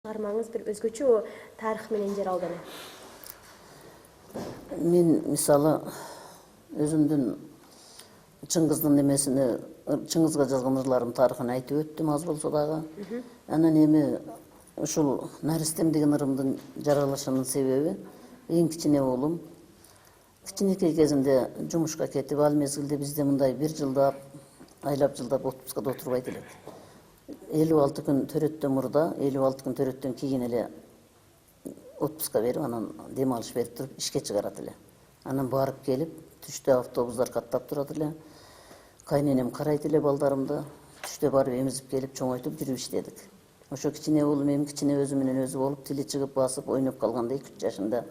Чыгармаңыз бир өзгөчө тарых менен жаралды эле. Мен мисалы өзүмдүн Чыңгыздын немесине, Чыңгызга жазган ырларым тарыхын айтып өттүм аз болсо дагы. Анан эми ушул Наристем деген ырымдын жаралышынын себеби эң кичине уулум кичинекей кезинде жумушка кетип, ал мезгилде бизде мындай бир жылдап, айлап жылдап отпускада отурбайт элек. 56 күн төрөттөн мурда, 56 күн төрөттөн кийин эле отпуска берип, анан дем алыш берип туруп ишке чыгарат эле. Анан барып келип, түштө автобустар каттап турат эле. Кайненем карайт эле балдарымды. Түштө барып эмизип келип, чоңойтуп жүрүп иштедик. Ошо кичине уулум эми кичине өзү менен өзү болуп, тили чыгып басып, ойноп калганда 2-3 жашында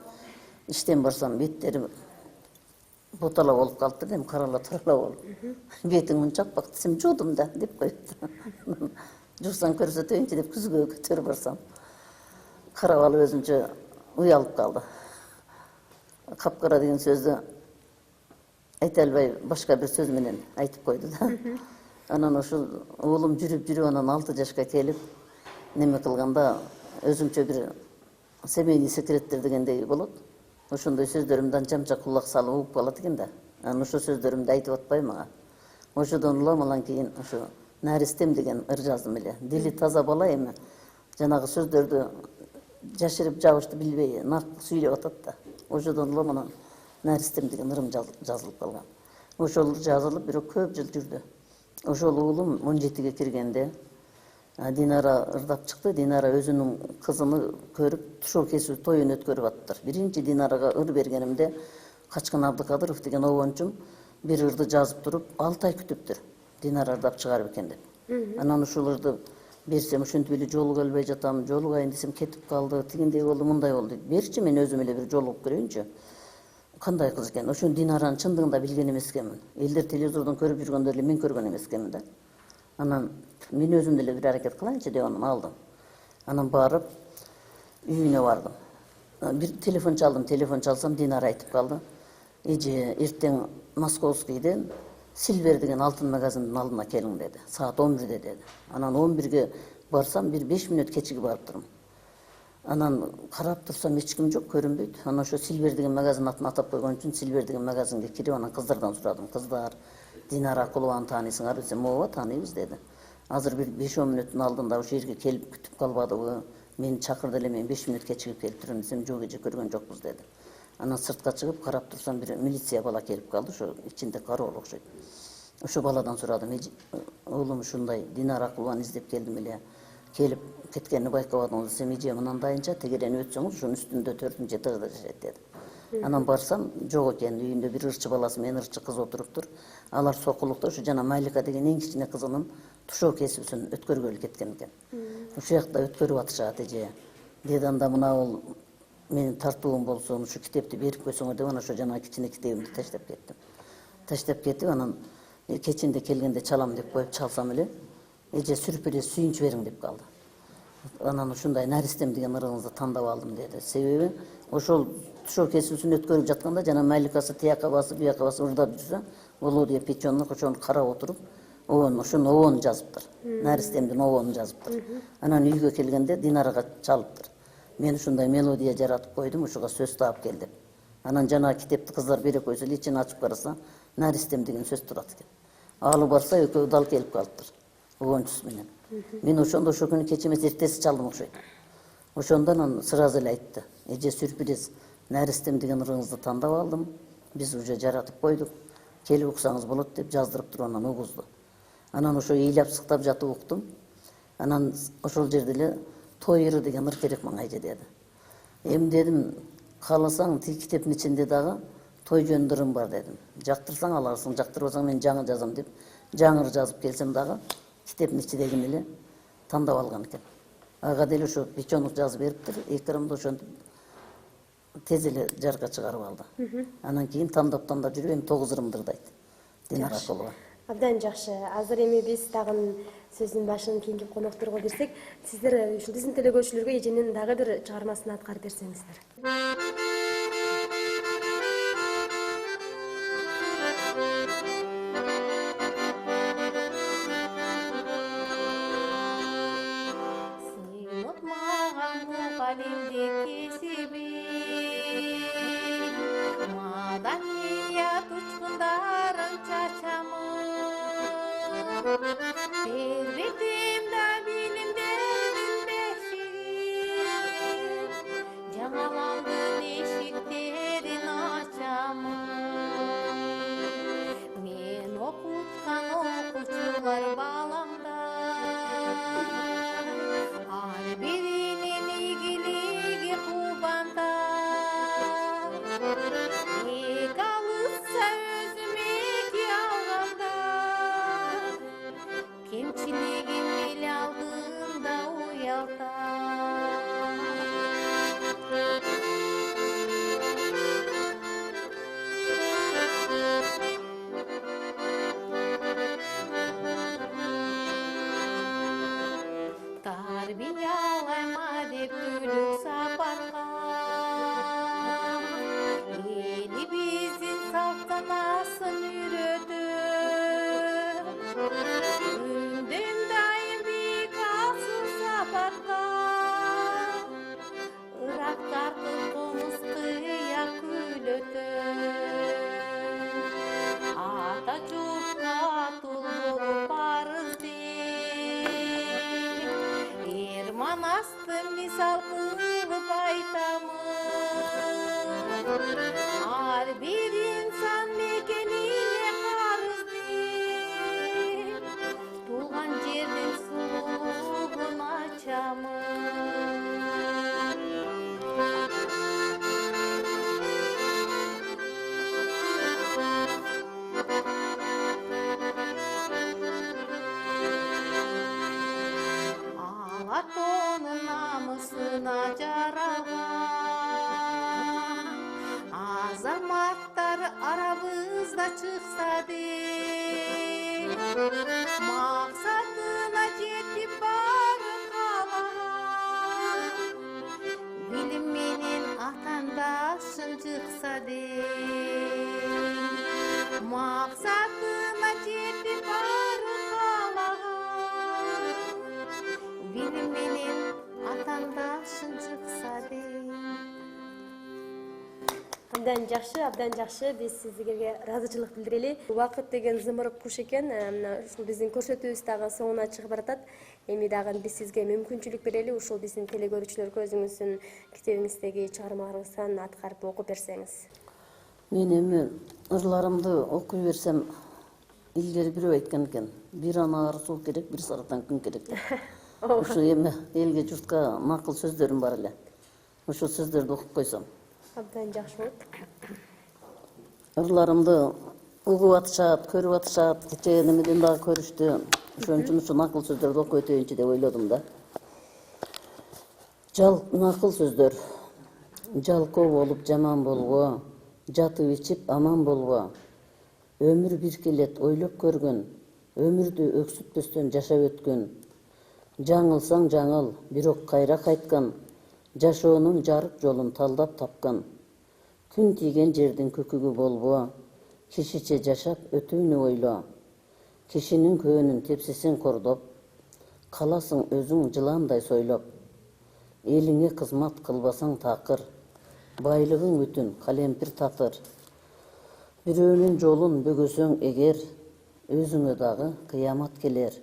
иштен барсам беттери ботала болуп калыптыр, эми карала турала болуп. Бетиң мынча аппак десем, жуудум да деп коет. Жусаң көрсөтөйүнчү деп күзгө көтөрүп барсам, карап алып өзүнчө уялып калды. Капкара деген сөздү айта албай башка бир сөз менен айтып койду да. Анан ошол уулум жүрүп анан 6 жашка келип неме кылганда өзүнчө бир семейный секреттер дегендей болот. Ошондой сөздөрүмдү анча кулак салып угуп калат экен да. Анан ошо сөздөрүмдү айтып атпайбы мага. Ошодон улам анан кийин ошо Наристем деген ыр жаздым эле. Дили таза бала эми жанагы сөздөрдү жашырып жабышты билбей нак сүйлөп атат да. Ошодон улам анан Наристем деген ырым жазылып калган. Ошол жазылып бирок көп жыл жүрдү. Ошол уулум 17-ге киргенде Динара ырдап чыкты. Динара өзүнүн кызын көрүп, тушоо кесүү тоюн өткөрүп аттыр. Биринчи Динарага ыр бергенимде Качкын Абдыкадыров деген обончум бир ырды жазып туруп, 6 ай күтүптүр. Динара ырдап чыгарып экен деп. Анан ушул ырды берсем, ошентип эле жолуга албай жатам, жолугайын десем кетип калды, тигиндей болду, мындай болду. Берчи мен өзүм эле бир жолугуп көрөйүнчү. Кандай кыз экен? Ошо Динараны чындыгында билген эмес экенмин. Элдер телевизордон көрүп жүргөндөр эле мен көргөн эмес экенмин да. Анан мен өзүм деле бир аракет кылайынчы деп анан алдым. Анан барып үйүнө бардым. Бир телефон чалдым, телефон чалсам Динара айтып калды. Эже, эртең Московскийден Сильвер деген алтын магазиндин алдына келиң деди. Саат 11-де деди. Анан 11-ге барсам бир 5 мүнөт кечиги барыптырмын. Анан карап турсам эч ким жок, көрүнбөйт. Анан ошо Сильвер деген магазин атын атап койгон үчүн Сильвер деген магазинге кирип, анан кыздардан сурадым. Кыздар, Динара Акулованы тааныйсыңарбы десем, ооба тааныйбыз деди. Азыр бир 5-10 мүнөттүн алдында ошол жерге келип күтүп калбадыбы? Мени чакырды эле, мен 5 мүнөт кечигип келип турам десем, жок эже, көргөн жокпуз деди. Анан сыртка чыгып карап турсам бир милиция бала келип калды, ошо ичинде кароол окшойт. Ошо баладан сурадым, уулум ушундай Динара Акулованы издеп келдим эле. Келип кеткенин байкабадыңыз десем, эже мынандайынча тегеренип өтсөңүз ушунун үстүндө 4-нчы этажда жашайт деди. Анан барсам, жок экен, үйүндө бир ырчы баласы менен ырчы кыз отуруптур. Алар сокулукта ошо жана Майлика деген эң кичине кызынын тушоо кесүүсүн өткөргөлү кеткен экен. Ошол жакта өткөрүп атышат эже. Деди, анда мына бул менин тартуум болсун, ушу китепти берип койсоңор деп, анан ошо жана кичине китебимди таштап кеттим. Таштап кетип, анан кечинде келгенде чалам деп коюп чалсам эле, эже сүрприз сүйүнч бериң деп калды. Анан ушундай Наристем деген ырыңызды тандап алдым деди. Себеби ошол тушоо кесүүсүн өткөрүп жатканда жана Майликасы тияка басып, бияка басып ырдап жүрсө, Володя Печенок ошону карап отуруп, ошонун обонун жазыптыр. Наристемдин обонун жазыптыр. Анан үйгө келгенде Динарага чалыптыр. Мен ушундай мелодия жаратып койдум, ушуга сөз таап кел деп. Анан жана китепти кыздар бере койсо, ичин ачып караса, Наристем деген сөз турат экен. Алы барса экөө дал келип калыптыр. Обончусу менен. Мен ошондо ошол күнү кеч эмес эртеси чалдым окшойт. Ошондон анан сразу эле айтты. Эже, сюрприз, Наристем деген ырыңызды тандап алдым. Биз уже жаратып койдук. Келип уксаңыз болот деп жаздырып туруп анан угузду. Анан ошо ыйлап сыктап жатып уктум. Анан ошол жерде эле той ыры деген ыр керек мага эже деди. Эми дедим, кааласаң тиги китептин ичинде дагы той жөнүндө ырым бар дедим. Жактырсаң аларсың, жактырбасаң мен жаңы жазам деп, жаңы ыр жазып келсем дагы китептин ичидегини эле тандап алган экен. Ага деле ошо Печенок жазып бериптир, 2 ырымды ошентип тез эле жарга чыгарып алды. Анан кийин тандап жүрүп, эми 9 ырымды ырдайт Динара Акулова. Абдан жакшы. Азыр эми биз дагы сөздүн башын кийинки конокторго берсек, сиздер ушул биздин телекөрүүчүлөргө эженин дагы бир чыгармасын аткарып берсеңиздер. Сен отмаган талимди кесиби маданият учкундарын чачамын тербетим да билимдердин бешигин жаңаландын эшиктерин ачамын мен окуткан окуучулар баламда ар биринин ийгилиги кубанда эки алышса өзүм эки алганда кемчилигим эл алдында уялта тарбиялайма деп түлүк сапарга элибиздин салтанасын үйрөтөм үндүм дайым бийик асыл сапатка ырак тартып комуз кыя күлөтөм ата журтка атул болуп парызды манасты мисал кылып айтамын ар бир инсан мекенине карызды туулган жердин сулугун ачамын Атонун намысына жаралган азаматтар арабызда чыкса деп максатына жетип бары каалаган билим менен атандашын жыкса деп максатына жетип бары каалаган билим менен атандашын чыкса дейм. Абдан жакшы. Биз сизге ыраазычылык билдирели. Убакыт деген зымырып куш экен. Ушул биздин көрсөтүүбүз дагы соңуна чыгып баратат. Эми дагы биз сизге мүмкүнчүлүк берели. Ушул биздин телекөрүүчүлөргө өзүңүздүн китебиңиздеги чыгармаларыңыздан аткарып окуп берсеңиз. Мен эми ырларымды окуй берсем, илгери бирөө айткан экен. Бир анаар суу керек, бир сарыктан күн керек деп. Ушул эми элге журтка макул сөздөрүм бар эле. Ушул сөздөрдү окуп койсом. Абдан жакшы болот. Ырларымды угуп атышат, көрүп атышат, кечээ немеден дагы көрүштү. Ошон үчүн ушул макул сөздөрдү окуп өтөйүнчү деп ойлодум да. Макул сөздөр. Жалкоо болуп жаман болго, жатып ичип аман болго. Өмүр бир келет ойлоп көргөн, өмүрдү өксүтпөстөн жашап өткөн. Жаңылсаң жаңыл, бирок кайра кайткан, жашоонун жарык жолун талдап тапкан. Күн тийген жердин көкүгү болбо, кишиче жашап өтүүнү ойло. Кишинин көөнүн тепсесин кордоп, каласың өзүң жыландай сойлоп. Элиңе кызмат кылбасаң такыр, байлыгың бүтүн калемпир татыр. Бирөөнүн жолун бөгөсөң эгер, өзүңө дагы кыямат келер.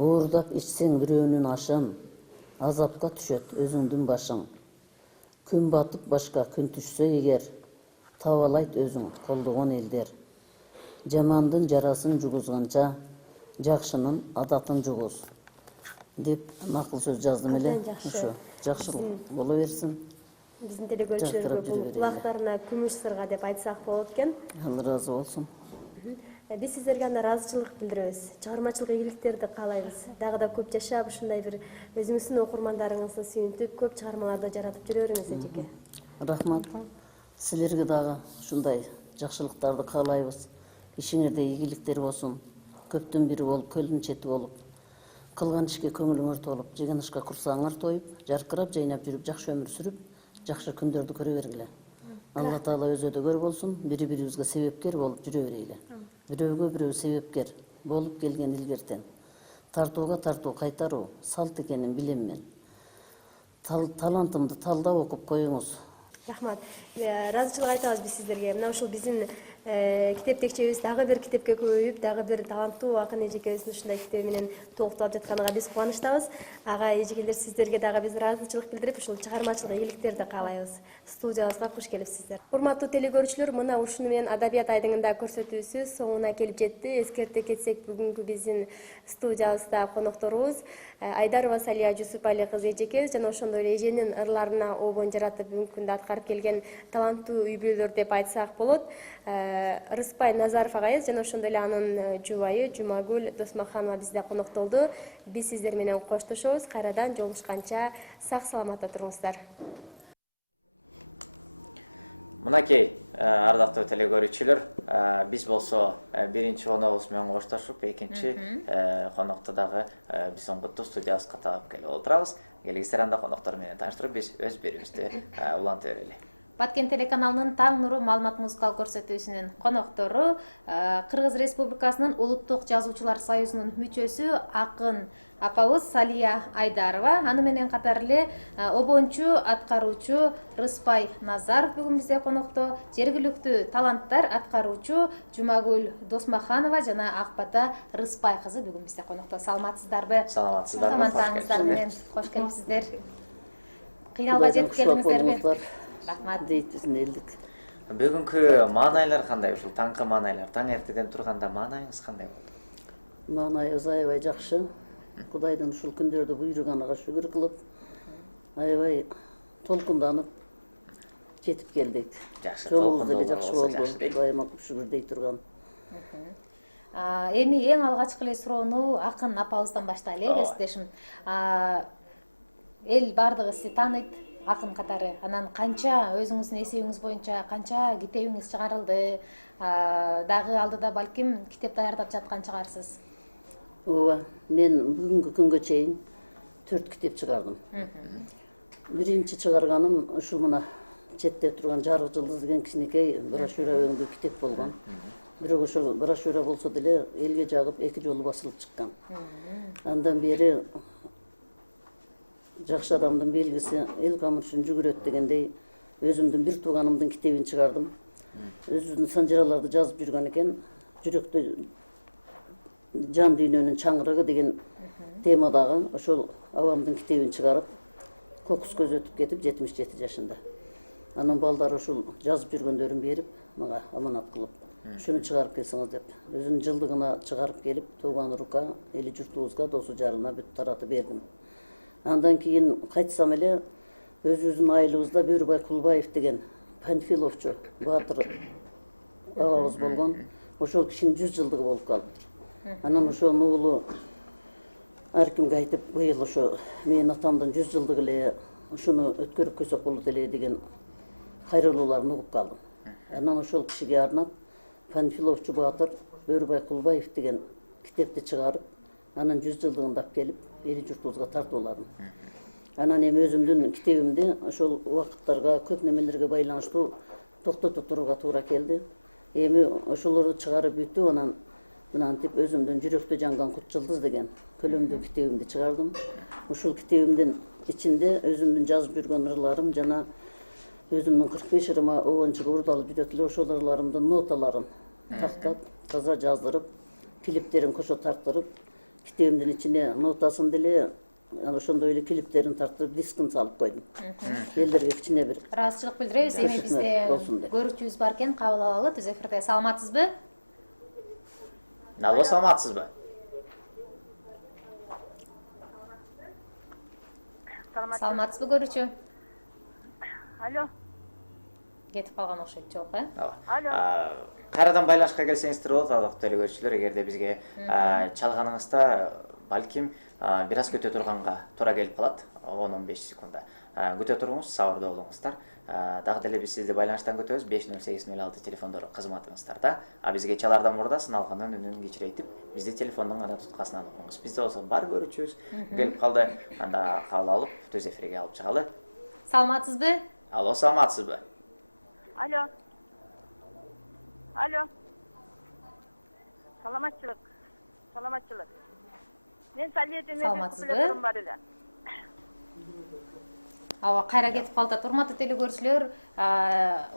Уурдап ичсең бирөөнүн ашын, азапка түшөт өзүңдүн башың. Күн батып башка күн түшсө эгер, табалайт өзүң колдогон элдер. Жамандын жарасын жугузганча, жакшынын адатын жугуз. Деп макул сөз жаздым эле. Ошо жакшылык боло берсин. Биздин телекөрүүчүлөргө бул кулактарына күмүш сырга деп айтсак болот экен. Алла ыраазы болсун. Биз сиздерге анда ыраазычылык билдиребиз. Чыгармачылык ийгиликтерди каалайбыз. Дагы да көп жашап, ушундай бир өзүңүздүн окурмандарыңызды сүйүнтүп, көп чыгармаларды жаратып жүрө бериңиз эжеке. Рахмат. Силерге дагы ушундай жакшылыктарды каалайбыз. Ишиңерде ийгиликтер болсун. Көптөн бири болуп, көлдүн чети болуп, кылган ишке көңүлүңөр толуп, жеген ашка курсагыңар тоюп, жаркырап жайнап жүрүп, жакшы өмүр сүрүп, жакшы күндөрдү көрө бергиле. Алла Таала өзөдөгөр болсун, бири-бирибизге себепкер болуп жүрө берейле. Бирөөгө бирөө себепкер болуп келген илгертен. Тартууга тартуу кайтаруу салт экенин билем мен. талантымды талдап окуп коюңуз. Рахмат. Ыраазычылык айтабыз биз сиздерге. Мына ушул биздин китептекчебиз дагы бир китепке көбөйүп, дагы бир таланттуу акын эжекебиздин ушундай китеби менен толукталып жатканына биз кубанычтабыз. Ага эжекелер, сиздерге дагы биз ыраазычылык билдирип, ушул чыгармачылык ийгиликтерди каалайбыз. Студиябызга куш келипсиздер. Урматтуу телекөрүүчүлөр, мына ушуну менен Адабият айдыңында көрсөтүүсү соңуна келип жетти. Эскерте кетсек, бүгүнкү биздин студиябызда конокторубуз Айдарова Салия Жусупали кызы эжекебиз жана ошондой эле эженин ырларына обон жаратып бүгүнкү күндө аткарып келген таланттуу үй бүлөлөр деп айтсак болот. Рыспай Назаров агайыбыз жана ошондой эле анын жубайы Жумагүл Досмаханова бизде коноктолду. Биз сиздер менен коштошобуз. Кайрадан жолугушканча сак саламатта туруңуздар. Мынакей, ардактуу телекөрүүчүлөр, биз болсо биринчи коногубуз менен коштошуп, экинчи конокту дагы биз оңгуттуу студиябызга таап келип отурабыз. Келгиле анда коноктор менен тааныштырып, биз өз берүүбүздү улантып берели. Баткен телеканалынын Таң нуру маалымат музыкалык көрсөтүүсүнүн коноктору Кыргыз Республикасынын Улуттук Жазуучулар союзунун мүчөсү акын апабыз Салия Айдарова, аны менен катар эле обончу аткаруучу Рыспай Назаров бүгүн бизде конокто, жергиликтүү таланттар аткаруучу Жумагүл Досмаханова жана Акбата Рыспай кызы бүгүн бизде конокто. Саламатсыздарбы? Саламатсыздарбы? Саламаттыгыңыздар менен кош келипсиздер. Кыйналбай жетип келиңиздерби? Рахмат. Дейт биздин элдик. Бүгүнкү маанайлар кандай? Ушул таңкы маанайлар, таң эртеден турганда маанайыңыз кандай болду? Маанайыбыз аябай жакшы. Кудайдын ушул күндөрдө буйруганыга шүгүр кылып, аябай толкунданып жетип келдик. Жакшы, Жолубуз деле жакшы болду. Кудайыма шүгүр дей турган. Эми эң алгачкы эле суроону акын апабыздан баштайлы, кесиптешим. Эл бардыгы сизди тааныйт, акын катары. Анан канча өзүңүздүн эсебиңиз боюнча канча китебиңиз чыгарылды? Дагы алдыда балким китеп даярдап жаткан чыгарсыз. Ооба, мен бүгүнкү күнгө чейин 4 китеп чыгардым. Биринчи чыгарганым ушул мына четте турган Жарык жылдыз деген кичинекей брошюра өңдүү китеп болгон. Бирок ошол брошюра болсо деле элге жагып 2 жолу басылып чыккан. Андан бери жакшы адамдын белгиси эл камыр үчүн жүгүрөт дегендей өзүмдүн бир тууганымдын китебин чыгардым. Өзүнүн санжыраларды жазып жүргөн экен. Жүрөктө жан дүйнөнүн чаңырыгы деген темадагы ошол абамдын китебин чыгарып, кокус көз өтүп кетип 77 жашында. Анын балдары ушул жазып жүргөндөрүн берип, мага аманат кылып, шуну чыгарып келсеңиз деп, өзүнүн жылдыгына чыгарып келип, тууган рука эли журтубузга, досу жарына бүт таратып бердим. Андан кийин кайтсам эле өзүбүздүн айылыбызда Бөрүбай Кулбаев деген Панфиловчу баатыр абабыз болгон. Ошол кишинин 100 жылдыгы болуп калыптыр. Анан ошонун уулу ар кимге айтып, быйыл ошо менин атамдын 100 жылдыгы эле, ушуну өткөрүп койсок болот эле деген кайрылууларын угуп калдым. Анан ошол кишиге арнап Панфиловчу баатыр Бөрүбай Кулбаев деген китепти чыгарып, анын 100 жылдыгында алып келип, эли журтубузга тартууладым. Анан эми өзүмдүн китебимди ошол убакыттарга, көп немелерге байланыштуу токтото турууга туура келди. Эми ошолорду чыгарып бүтүп, анан мынантип өзүмдүн жүрөктө жанган кут жылдыз деген көлөмдүү китебимди чыгардым. Ушул китебимдин ичинде өзүмдүн жазып жүргөн ырларым жана өзүмдүн 45 ырыма обончуга урдалып жүрөт эле ошол ырларымдын ноталарын тактап, таза жаздырып, клиптерин кошо тарттырып, китебимдин ичине нотасын деле, ошондой эле клиптерин тарттырып, дискин салып койдум. Элдерге кичине бир ыраазычылык билдиребиз. Эми бизде көрүүчүбүз бар экен, кабыл алалы. Түз эфирде. Саламатсызбы? Алло, саламатсызбы? Саламатсызбы көрүүчү? Алло. Кетип калган окшойт, жок, Алло. Кайрадан байланышка келсеңиздер болот, ардактуу телекөрүүчүлөр, эгерде бизге чалганыңызда балким бир аз күтө турганга туура келип калат, 10-15 секунда. Күтө туруңуз, сабырдуу болуңуздар. Дагы деле биз сизди байланыштан күтөбүз, 50806 телефондору кызматыңыздарда. Бизге чалардан мурда сыналганын үнүн кичирейтип, бизди телефондун ана туткасынан окуңуз. Бизде болсо бар көрүүчүбүз келип калды, анда кабыл алып, түз эфирге алып чыгалы. Саламатсызбы? Алло, саламатсызбы? Алло. Алло. Саламатчылык. Саламатчылык. Мен Салия демен Саламатсызбы? куплеттерим бар эле. ооба кайра кетип калат. Урматтуу телекөрүүчүлөр,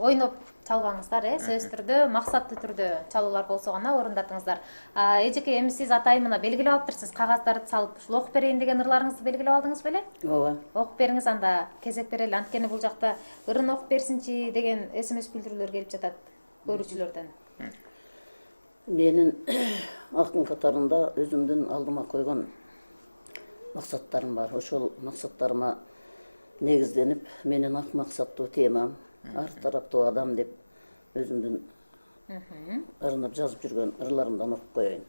ойноп чалбаңыздар, сөзсүз түрдө, максаттуу түрдө чалуулар болсо гана орундатыңыздар. Эжеке, эми сиз атайын белгилеп алыптырсыз, кагаздарды салып, ушул окуп берейин деген ырларыңызды белгилеп алдыңыз беле? ооба. Окуп бериңиз, анда кезек берели. Анткени бул жакта ырын окуп берсинчи деген СМС билдирүүлөр келип жатат көрүүчүлөрдөн. Менин акын катарында өзүмдүн алдыма койгон максаттарым бар. Ошол максаттарыма негизденип, менин ак максаттуу темам ар тараптуу адам деп өзүмдүн ырынып жазып жүргөн ырларымдан окуп коеюн.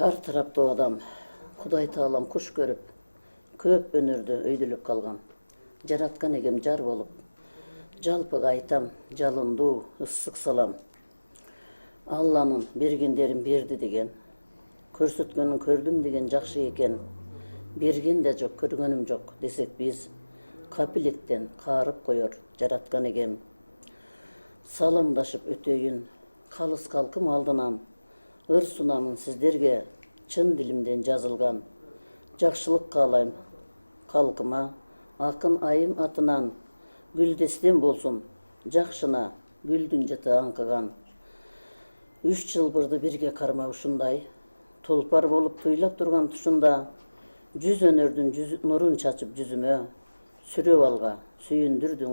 Ар тараптуу адам Кудай Таалам куш көрүп, көп өнөрдө өйдөлөп калган. Жараткан эгем жар болуп, жалпыга айтам, жалындуу, ысык салам. Алланын бергендерин берди деген, көрсөткөнүн көрдүм деген жакшы экен. Берген да жок, көргөнүм жок десек биз, капилеттен каарып коёр жараткан эгем. Саламдашып өтөйүн калыс калкым алдынан, ыр сунамын сиздерге чын дилимден жазылган. Жакшылык каалайм калкыма, акын айым атынан, гүлдестен болсун жакшына, гүлдүн жыты аңкыган. Үч чылбырды бирге карма ушундай, тулпар болуп туйлап турган тушунда, жүз өнөрдүн нурун чачып жүзүмө, сүрөп алга, сүйүндүрдүң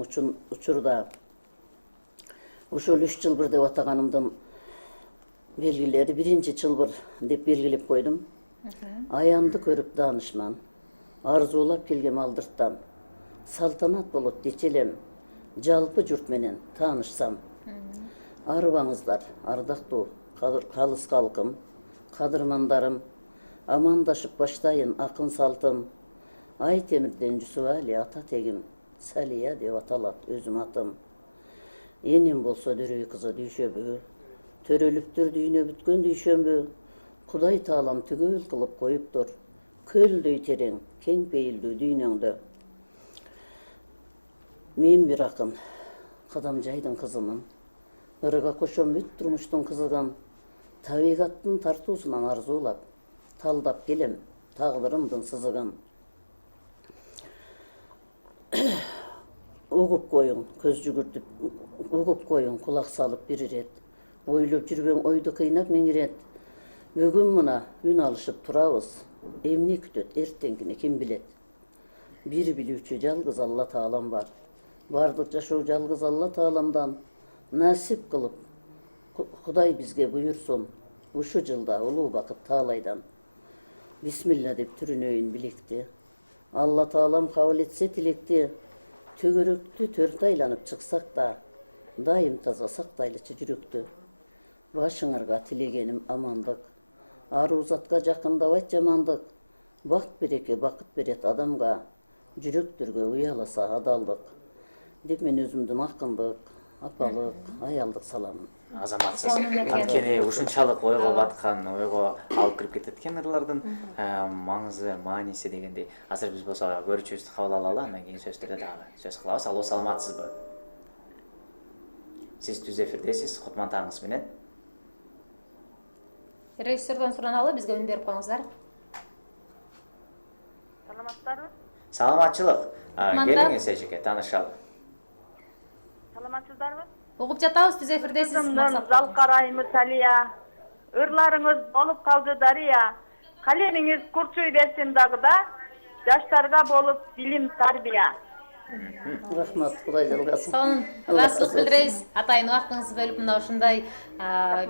учурда. Ошол үч чылбыр деп атаганымдын белгилери, биринчи чылбыр деп белгилеп койдум. Аянды көрүп даанышман, арзуулап келгем алдырттан, салтанат болот дечелем, жалпы журт менен таанышсам. Арыбаңыздар, ардактуу калыс калкым, кадырмандарым, амандашып баштайын акын салтын. Ай темирден Жусупали ата тегим, Салия деп аталат өзүм атым. Энем болсо Дөөрөй кызы дүйшөбү, төрөлүптүр дүйнө бүткөн дүйшөмбү. Кудай Таалам түгөл кылып коюптур, көлдөй терең, кең пейилдүү дүйнөңдө. Мен бир акын, Кадамжайдын кызымын, ырга кошом бүт турмуштун кызыгын. Табигаттын тартуусунан арзуулап, талдап келем тагдырымдын сызыгын. Угуп коюң, көз жүгүртүп, угуп коюң, кулак салып бир ирет. Ойлоп жүрбөң ойду кыйнап миң ирет. Бүгүн мына үн алышып турабыз, эмне күтөт эртеңкини ким билет. Бир билүүчү жалгыз Алла Таалам бар. Бардык жашоо жалгыз Алла Тааламдан. Насип кылып Кудай бизге буйурсун, ушу жылда улуу бакыт таалайдан. Бисмилла деп түрүнөйүн билекти. Алла Таалам кабыл этсе тилекти. Төгөрөктү төрт айланып чыксак да, дайым таза сактайлычы жүрөктү. Башыңарга тилегеним амандык, аруу затка жакындабайт жамандык. Бакт береке бакыт берет адамга, жүрөктөргө уяласа адалдык. Деп мен өзүмдүн акындык, апалык, аялдык саламын. Азаматсыз. Анткени ушунчалык ойго баткан, ойго алып кирип кетет экен ырлардын маңызы, мааниси дегендей. Азыр биз болсо көрүүчүбүздү кабыл алалы, андан кийин сөздөрдө дагы сөз кылабыз. Алло, саламатсызбы? Сиз түз эфирдесиз, Кутман таңыңыз менен. Режиссердон сураналы, бизге үн берип коюңуздар. Саламатсыздарбы? Саламатчылык. Келиңиз эжеке, таанышалы. Саламатсыздарбы? Угуп жатабыз, түз эфирдесиз. Залкарайымы Салия. Ырларыңыз болуп калды дарыя. Калемиңиз курчуй берсин дагы да, жаштарга болуп билим тарбия. Рахмат, Кудай жалгасын. Сонун ыраазычылык билдиребиз. Атайын убактыңызды бөлүп мына ушундай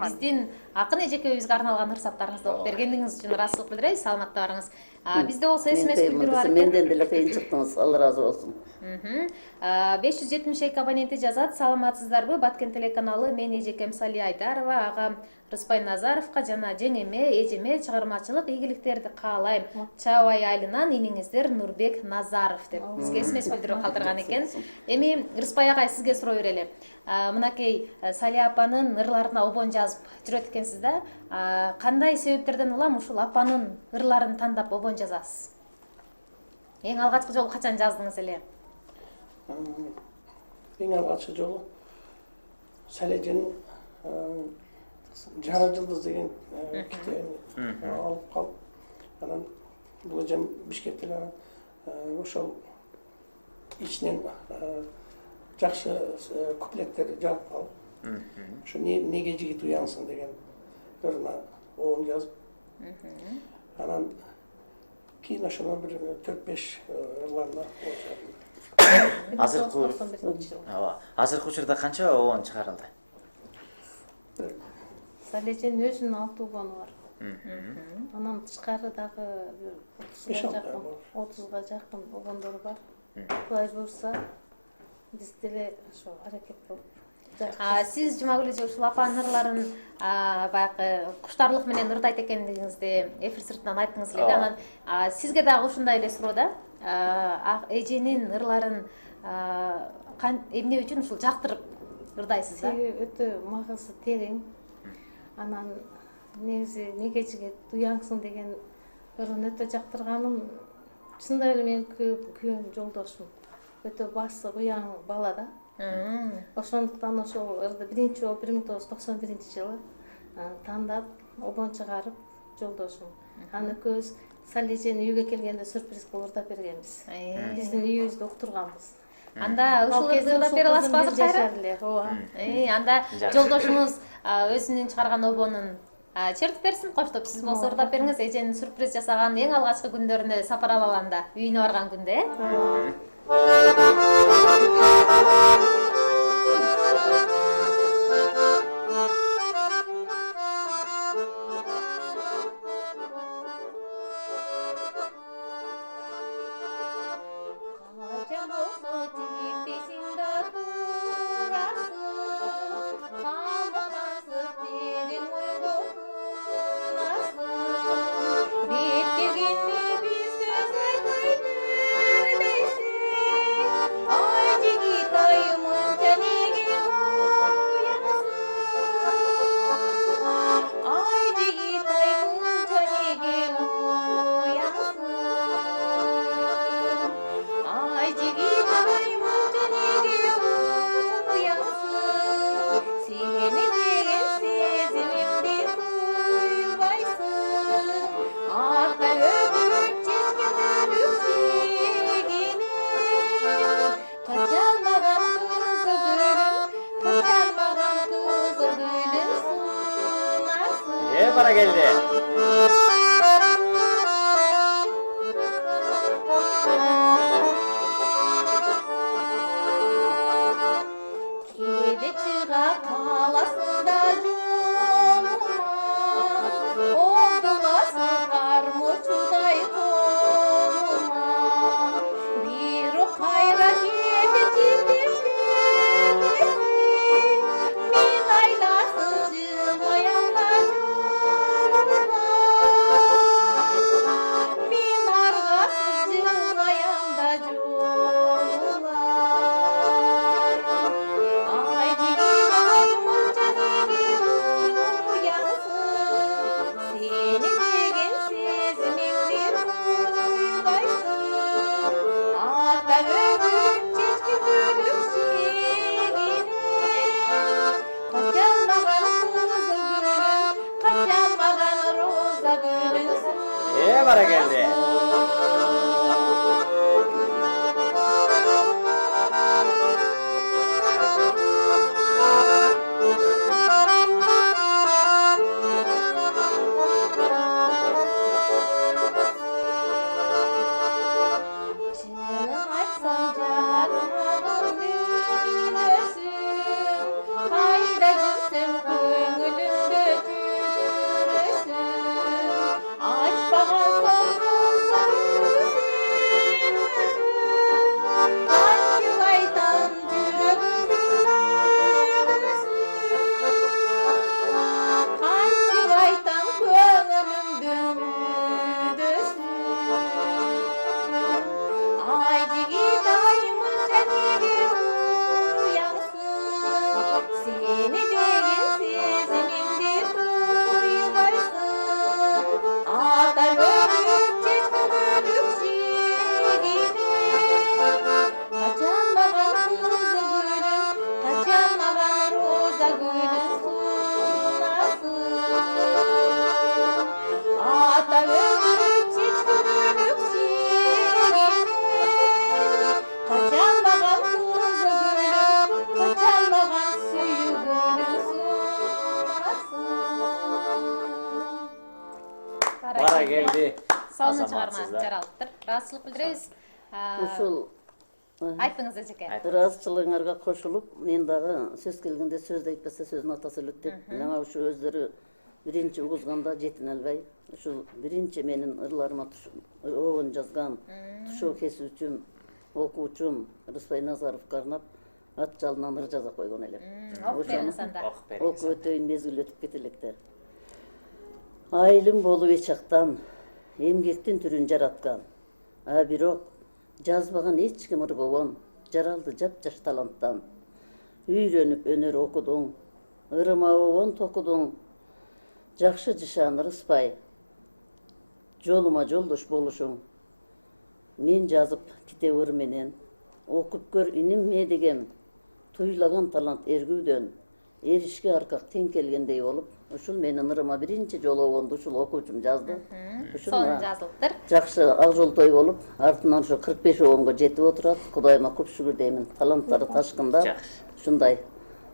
биздин акын эжекебизге арналган ырсаттарыңызды окуп бергениңиз үчүн ыраазычылык билдиребиз. Саламатта барыңыз. Бизде болсо СМС билдирүү бар экен. Менден деле кыйын чыктыңыз, Алла ыраазы болсун. 572 абоненти жазат. Саламатсыздарбы? Баткен телеканалы, мен эжекем Салия Айдарова, агам Рыспай Назаровка жана жеңеме, эжеме чыгармачылык ийгиликтерди каалайм. Чабай айылынан иниңиздер Нурбек Назаров деп бизге СМС билдирүү калтырган экен. Эми Рыспай агай, сизге суроо берели. Мынакей Салия апанын ырларына обон жазып жүрөт экенсиз да. Кандай себептерден улам ушул апанын ырларын тандап обон жазасыз? Эң алгачкы жолу качан жаздыңыз эле? Ең алғашқы жолы Салияжанның Жара жылдыз деген кітабын алып қалып, анан бұл жан Бишкектен ошол içinden жақсы kuplеттер жазып қалып, şu nege jigit uyansın деген біріне оғын жазып, анан кейін ошодан bir 4-5 ыларына азыркы учурда канча обон чыгарылды? Салеженин өзүнүн 6 обону бар. Анан тышкары дагы 30га жакын обондору бар. Кудай буюрса, биз деле ошо аракет кылып. Сиз Жумагүл эже ушул апанын ырларын баягы куштарлык менен ырдайт экендигиңизди эфир сыртынан айттыңыз эле. Анан сизге дагы ушундай эле суроо да. Эженин ырларын эмне үчүн ушул жактырып ырдайсыз да? Себеби өтө магысы терең. Анан негизи неге жигит уяңсың деген ырын өтө жактырганым, чындап эле менин күйөөм жолдошум өтө басык уяң бала да. Ошондуктан ошол ырды биринчи болуп 1991-жылы тандап обон чыгарып жолдошум. Аны экөөбүз Салежени үйгө келгенде сюрприз кылып ырдап бергенбиз. Биздин үйүбүздө уктурганбыз. Анда ушул ырдап бере аласызбы азыр кайра? Ооба. Анда жолдошуңуз өзүнүн чыгарган обонун чертип берсин, коштоп сиз болсо ырдап бериңиз. Эженин сюрприз жасаган эң алгачкы күндөрүнө сапар ала алганда, үйүнө барган күндө, Bana geldi. Kedi çıra kalasında yoluma, oldulası karmuçuday koluma. Bir o kayra kedi çiftleşmesin, min aydasız yılmayanlar yoluma. Min argasız yılmayanda yoluma. Ay jigit ayımın canigi uyansın, seni degen sezimingdi duybaysın. Ata ögüp çeşki bölüp şegine, kaçalmagan kızıl gülün, kaçalmagan roza gülünsün. Bana geldi. Canım açsam canımın büyüsün, kayda cürsün köngülümde cürüsün. Açpağan sorun sarısın, kaçı aydan jürөгүмдүн kaçı aydan köngülümdün Ay jigit ayımın canigi uyansın, seni degen sezimingdi duybaysın. Ata ögüp çeşki bölüp şegine, kaçanmagan kızıl gülün, kaçanmagan roza gülün sunasın. Ata ögüp çeşki bölüp şegine, kaçan сонун чыгарма азаматсыздар. жаралыптыр. Ыраазычылык билдиребиз. Ушул Айтыңыз эжеке. ыраазычылыгыңарга кошулуп, мен дагы сөз келгенде сөздү айтпаса сөзүн атасы өлөт деп, мага ушу өздөрү биринчи угузганда жетине албай, ушул биринчи менин ырларыма обон жазган тушоо кесүүчүм, окуучум Рыспай Назаровго арнап ат жалынан ыр жаза койгон элем. Окуп бериңиз анда. Окуп өтөйүн, мезгил өтүп кете электе. Айылым болуп эчактан, эмгектин түрүн жараткан. А бирок жазбаган эч ким ыргобон, жаралды жапжаш таланттан. Үйрөнүп өнөр окудуң, ырыма обон токудуң. Жакшы жышан Рыспай, жолума жолдош болушуң. Мен жазып китеп ыр менен, окуп көр иним медегем. Туйлаган талант эргүүдөн, эришке аркак тең келгендей болуп, ушул менин ырыма биринчи жолу обонду ушул окуучум жазды. Сонун жазылыптыр. Жакшы ак жолтой болуп, артынан ушу 45 обонго жетип отурат. Кудайыма көп шүгүр деймин. Таланттары ташкындап, ушундай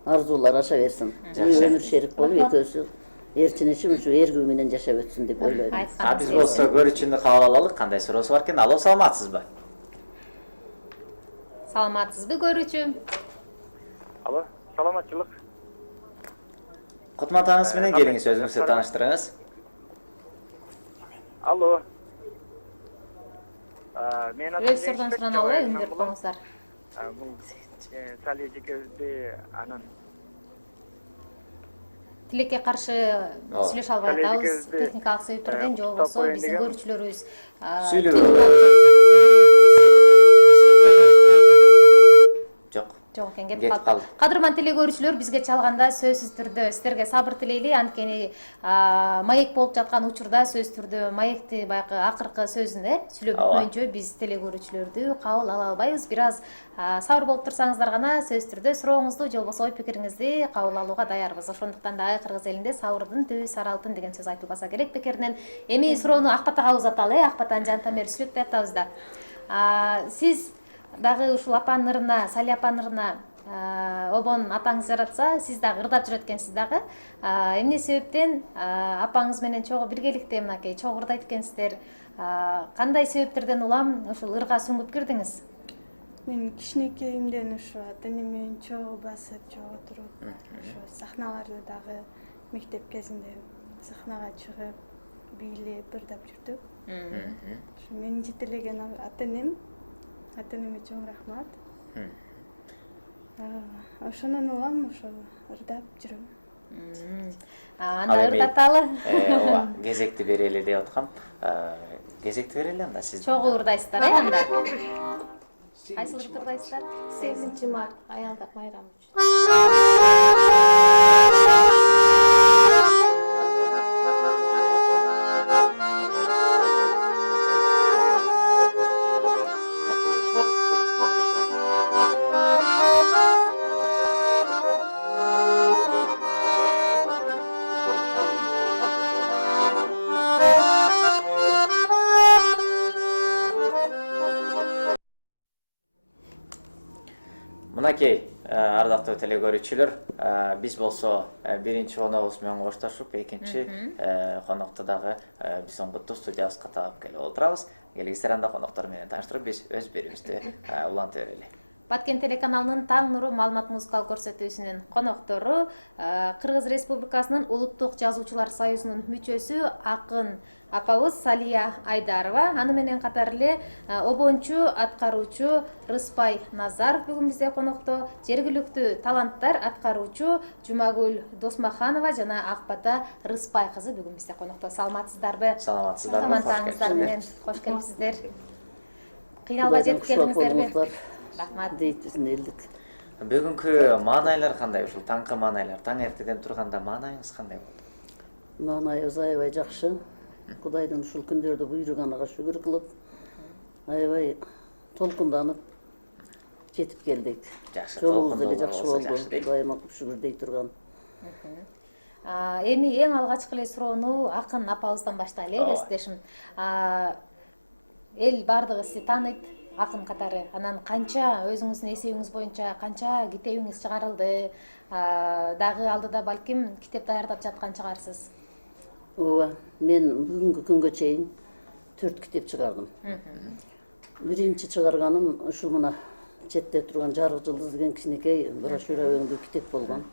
арзуулар аша берсин. Өмүр шерик болуп, экөөсү эрчинишим ушу эргүү менен жашап өтсүн деп ойлойм. Биз болсо көрүүчүндү кабыл алалык. Кандай суроосу бар экен? Алло, саламатсызбы? Саламатсызбы көрүүчү? Алло, саламатчылык. Кутман атаңыз менен келиңиз, өзүңүздү тааныштырыңыз. Алло. Мен Режиссердон сураналы, үндөрүп коюңуздар. Бул Салия жекебизди анан Тилекке каршы сүйлөшө албай атабыз. Техникалык себептерден же болбосо биздин көрүүчүлөрүбүз Жок экен, кетип калды. Кадырман теле көрүүчүлөр, бизге чалганда сөзсүз түрдө сиздерге сабыр тилейли. Анткени маек болуп жаткан учурда сөзсүз түрдө маекти баягы акыркы сөзүн сүйлөп бүткөнчө биз теле көрүүчүлөрдү кабыл ала албайбыз. Бир аз сабыр болуп турсаңыздар гана сөзсүз түрдө сурооңузду же болбосо ой пикириңизди кабыл алууга даярбыз. Ошондуктан да кыргыз элинде сабырдын түбү сары алтын деген сөз айтылбаса керек бекеринен. Эми суроону Акбатага узаталы, Акбатан Жантамер сүйлөп атабыз да. Сиз дагы ушул апанын ырына, Салия апанын ырына обон атаңыз жаратса, сиз дагы ырдап жүрөт экенсиз дагы. Эмне себептен апаңыз менен чогуу биргеликте мынакей чогуу ырдайт экенсиздер? Кандай себептерден улам ушул ырга сүңгүп кирдиңиз? Мен кичинекейимден ушу ата энем менен чогуу басып, чогуу туруп, ушу сахналарды дагы мектеп кезинде сахнага чыгып, бийлеп, ырдап жүрдүк. Ушу мени жетелеген ата энеме чоң рахмат. Ошондон улам ошо ырдап жүрөм. Анда ырдаталы. Ооба, кезекти берели деп аткам. Кезекти берели анда сиз. Чогуу ырдайсыздар анда. Кайсыл ырдайсыздар? 8 март аялдар майрамы үчүн. Мынакей, ардактуу теле көрүүчүлөр, биз болсо биринчи коногубуз менен коштошуп, экинчи конокто дагы биз оңготту студиябызга таап келип отурабыз. Келиңиздер анда коноктор менен тааныштырып, биз өз берүүбүздү уланта берели. Баткен телеканалынын Таң нуру маалымат музыкалык көрсөтүүсүнүн коноктору Кыргыз Республикасынын Улуттук Жазуучулар Союзунун мүчөсү акын апабыз Салия Айдарова, аны менен катар эле обончу аткаруучу Рыспай Назаров бүгүн бизде конокто, жергиликтүү таланттар аткаруучу Жумагүл Досмаханова жана Акбата Рыспай кызы бүгүн бизде конокто. Саламатсыздарбы? Саламатсыздарбы? Саламаттарыңыздар менен кош келипсиздер. Кыйналбай жетип келиңиздерби? Рахмат. Дейтизин элдик. Бүгүнкү маанайлар кандай? Ушул таңкы маанайлар, таң эртеден турганда маанайыңыз кандай болду? Маанайыбыз аябай жакшы. Кудайдын ушул күндөрдү буйруганына шүгүр кылып, аябай толкунданып жетип келдик. Жакшы, жолубуз деле жакшы болду. Кудайыма шүгүр дей турган. Эми эң алгачкы эле суроону акын апабыздан баштайлы, кесиптешим. Эл бардыгы сизди тааныйт, акын катары. Анан канча өзүңүздүн эсебиңиз боюнча канча китебиңиз чыгарылды? Дагы алдыда балким китеп даярдап жаткан чыгарсыз. Ооба, мен бүгүнкү күнгө чейин 4 китеп чыгардым. Биринчи чыгарганым ушул мына четте турган Жарык жылдыз деген кичинекей брошюра өңдүү китеп болгон.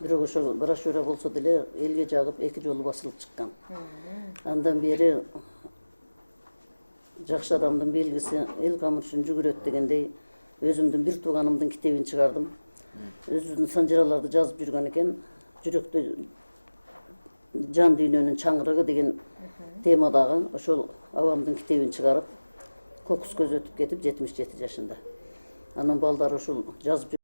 Бирок ошол брошюра болсо деле элге жагып 2 жолу басылып чыккан. Андан бери жакшы адамдын белгиси эл камыр үчүн жүгүрөт дегендей өзүмдүн бир тууганымдын китебин чыгардым. Өзүнүн санжыраларды жазып жүргөн экен. Жүрөктө жан дүйнөнүн чаңырыгы деген темадагы ошол абамдын китебин чыгарып, кокус көз өтүп кетип 77 жашында. Анан балдары ушул жазып